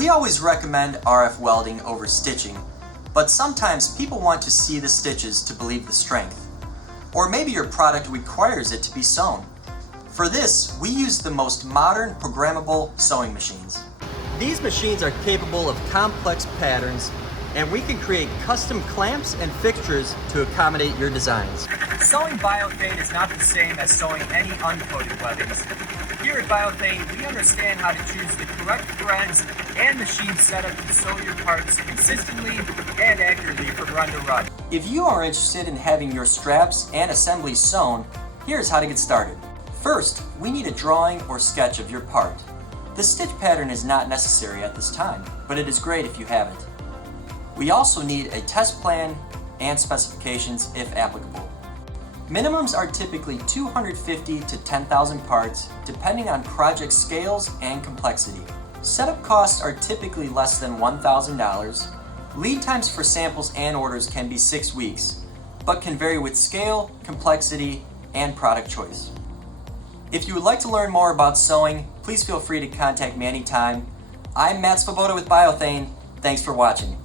We always recommend RF welding over stitching, but sometimes people want to see the stitches to believe the strength. Or maybe your product requires it to be sewn. For this, we use the most modern programmable sewing machines. These machines are capable of complex patterns, and we can create custom clamps and fixtures to accommodate your designs. Sewing Biothane is not the same as sewing any uncoated webbings. Here at Biothane, we understand how to choose the correct threads and machine setup to sew your parts consistently and accurately from run to run. If you are interested in having your straps and assemblies sewn, here's how to get started. First, we need a drawing or sketch of your part. The stitch pattern is not necessary at this time, but it is great if you have it. We also need a test plan and specifications if applicable. Minimums are typically 250 to 10,000 parts, depending on project scales and complexity. Setup costs are typically less than $1,000. Lead times for samples and orders can be 6 weeks, but can vary with scale, complexity, and product choice. If you would like to learn more about sewing, please feel free to contact me anytime. I'm Matt Svoboda with Biothane. Thanks for watching.